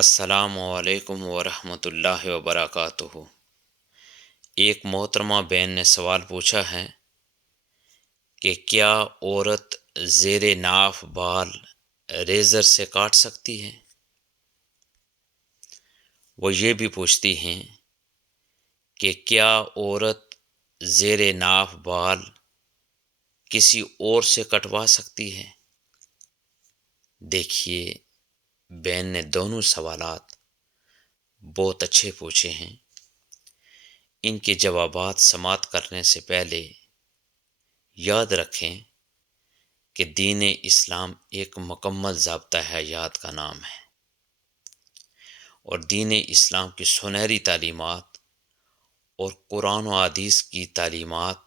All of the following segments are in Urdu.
السلام علیکم ورحمۃ اللہ وبرکاتہ۔ ایک محترمہ بہن نے سوال پوچھا ہے کہ کیا عورت زیر ناف بال ریزر سے کاٹ سکتی ہے؟ وہ یہ بھی پوچھتی ہیں کہ کیا عورت زیر ناف بال کسی اور سے کٹوا سکتی ہے؟ دیکھیے، بہن نے دونوں سوالات بہت اچھے پوچھے ہیں۔ ان کے جوابات سماعت کرنے سے پہلے یاد رکھیں کہ دین اسلام ایک مکمل ضابطہ حیات کا نام ہے، اور دین اسلام کی سنہری تعلیمات اور قرآن و حدیث کی تعلیمات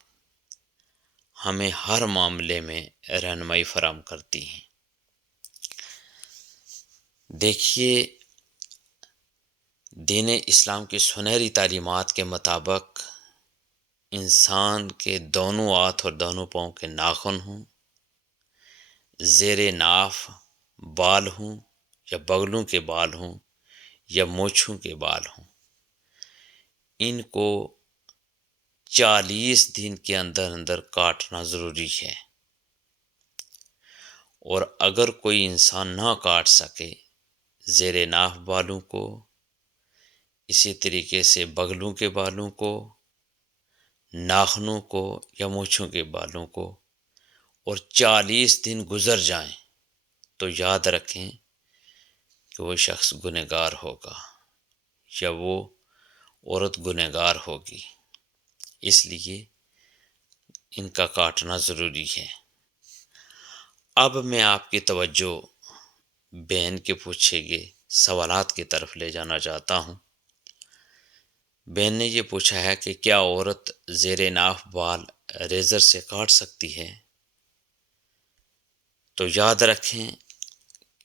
ہمیں ہر معاملے میں رہنمائی فراہم کرتی ہیں۔ دیکھیے، دین اسلام کی سنہری تعلیمات کے مطابق انسان کے دونوں ہاتھ اور دونوں پاؤں کے ناخن ہوں، زیر ناف بال ہوں یا بغلوں کے بال ہوں یا مونچھوں کے بال ہوں، ان کو 40 دن کے اندر کاٹنا ضروری ہے۔ اور اگر کوئی انسان نہ کاٹ سکے زیر ناف بالوں کو، اسی طریقے سے بغلوں کے بالوں کو، ناخنوں کو یا مونچھوں کے بالوں کو، اور 40 دن گزر جائیں، تو یاد رکھیں کہ وہ شخص گنہگار ہوگا یا وہ عورت گنہگار ہوگی، اس لیے ان کا کاٹنا ضروری ہے۔ اب میں آپ کی توجہ بہن کے پوچھے گئے سوالات کی طرف لے جانا چاہتا ہوں۔ بہن نے یہ پوچھا ہے کہ کیا عورت زیر ناف بال ریزر سے کاٹ سکتی ہے؟ تو یاد رکھیں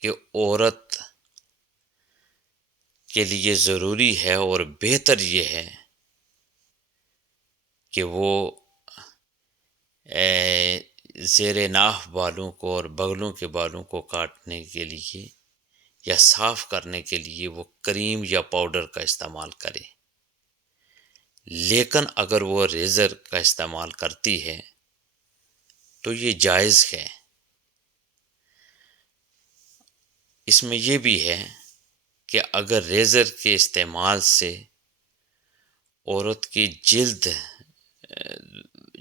کہ عورت کے لیے ضروری ہے اور بہتر یہ ہے کہ وہ زیر ناف بالوں کو اور بغلوں کے بالوں کو کاٹنے کے لیے یا صاف کرنے کے لیے وہ کریم یا پاؤڈر کا استعمال کرے۔ لیکن اگر وہ ریزر کا استعمال کرتی ہے تو یہ جائز ہے۔ اس میں یہ بھی ہے کہ اگر ریزر کے استعمال سے عورت کی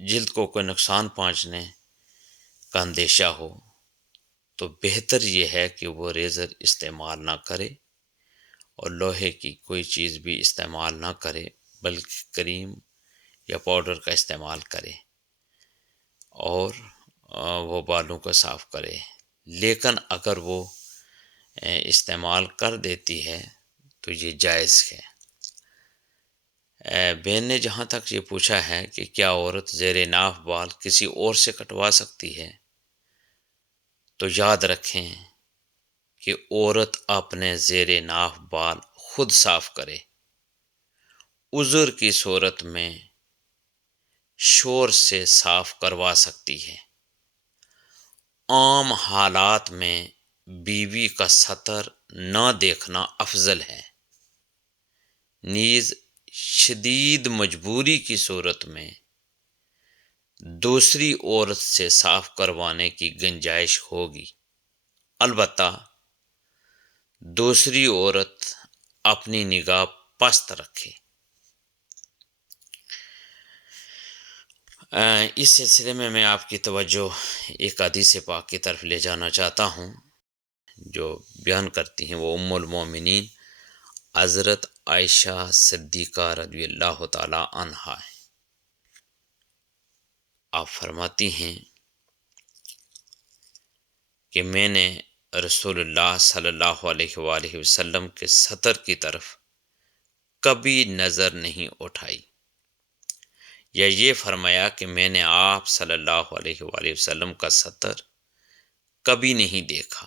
جلد کو کوئی نقصان پہنچنے کا اندیشہ ہو تو بہتر یہ ہے کہ وہ ریزر استعمال نہ کرے اور لوہے کی کوئی چیز بھی استعمال نہ کرے، بلکہ کریم یا پاؤڈر کا استعمال کرے اور وہ بالوں کو صاف کرے۔ لیکن اگر وہ استعمال کر دیتی ہے تو یہ جائز ہے۔ بہن نے جہاں تک یہ پوچھا ہے کہ کیا عورت زیر ناف بال کسی اور سے کٹوا سکتی ہے، تو یاد رکھیں کہ عورت اپنے زیر ناف بال خود صاف کرے۔ عذر کی صورت میں شور سے صاف کروا سکتی ہے۔ عام حالات میں بیوی کا سطر نہ دیکھنا افضل ہے، نیز شدید مجبوری کی صورت میں دوسری عورت سے صاف کروانے کی گنجائش ہوگی، البتہ دوسری عورت اپنی نگاہ پست رکھے۔ اس سلسلے میں آپ کی توجہ ایک حدیث پاک کی طرف لے جانا چاہتا ہوں جو بیان کرتی ہیں، وہ ام المومنین حضرت عائشہ صدیقہ رضی اللہ تعالی عنہا ہے۔ آپ فرماتی ہیں کہ میں نے رسول اللہ صلی اللہ علیہ وآلہ وسلم کے سطر کی طرف کبھی نظر نہیں اٹھائی، یا یہ فرمایا کہ میں نے آپ صلی اللہ علیہ وآلہ وسلم کا سطر کبھی نہیں دیکھا۔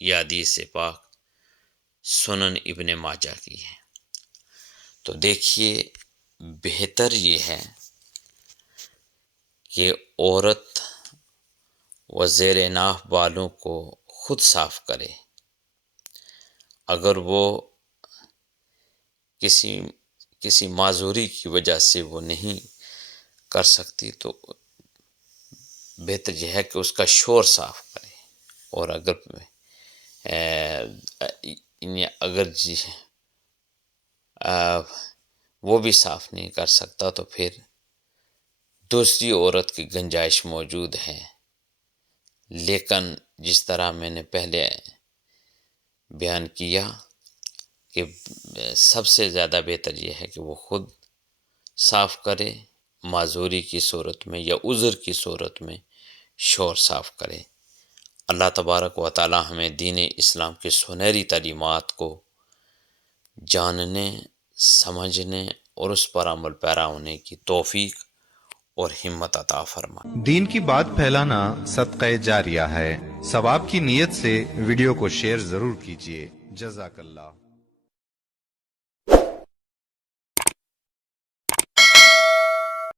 یہ حدیث پاک سنن ابن ماجہ کی ہے۔ تو دیکھیے، بہتر یہ ہے کہ عورت و زیر ناف بالوں کو خود صاف کرے۔ اگر وہ کسی معذوری کی وجہ سے وہ نہیں کر سکتی تو بہتر یہ ہے کہ اس کا شور صاف کرے، اور اگر وہ بھی صاف نہیں کر سکتا تو پھر دوسری عورت کی گنجائش موجود ہے، لیکن جس طرح میں نے پہلے بیان کیا کہ سب سے زیادہ بہتر یہ ہے کہ وہ خود صاف کرے، معذوری کی صورت میں یا عذر کی صورت میں شور صاف کرے۔ اللہ تبارک و تعالی ہمیں دین اسلام کی سنہری تعلیمات کو جاننے، سمجھنے اور اس پر عمل پیرا ہونے کی توفیق اور ہمت عطا فرمائے۔ دین کی بات پھیلانا صدقہ جاریہ ہے، ثواب کی نیت سے ویڈیو کو شیئر ضرور کیجیے۔ جزاک اللہ۔